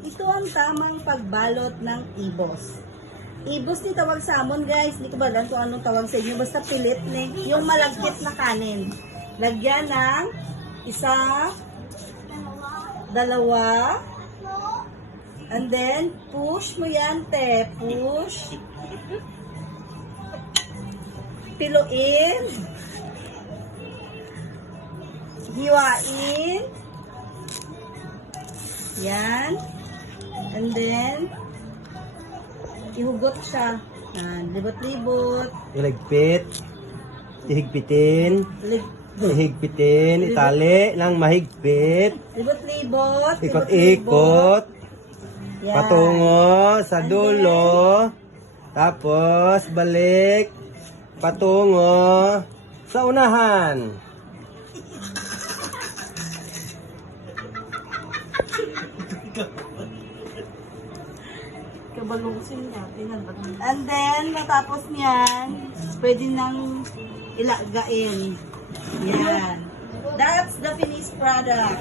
ito ang tamang pagbalot ng ibos. Ibos ni tawag sa amon guys, hindi ko ba alam kung anong tawag sa inyo, basta pilit ni, yung malagkit na kanin. Lagyan ng isa, dalawa, and then push mo yan te, push. Piluin. Hiwain. Yan. And then, ihugot siya. Libot-libot. Ilagpit. Ihigpitin. Lib- Ihigpitin. Itali ng mahigpit. Libot-libot. Ikot-ikot. Yan. Patungo sa dulo. Tapos, balik. Patungo sa unahan. Kabalusin niya. And then, matapos niyan, pwede nang ilagain. Yan. That's the finished product.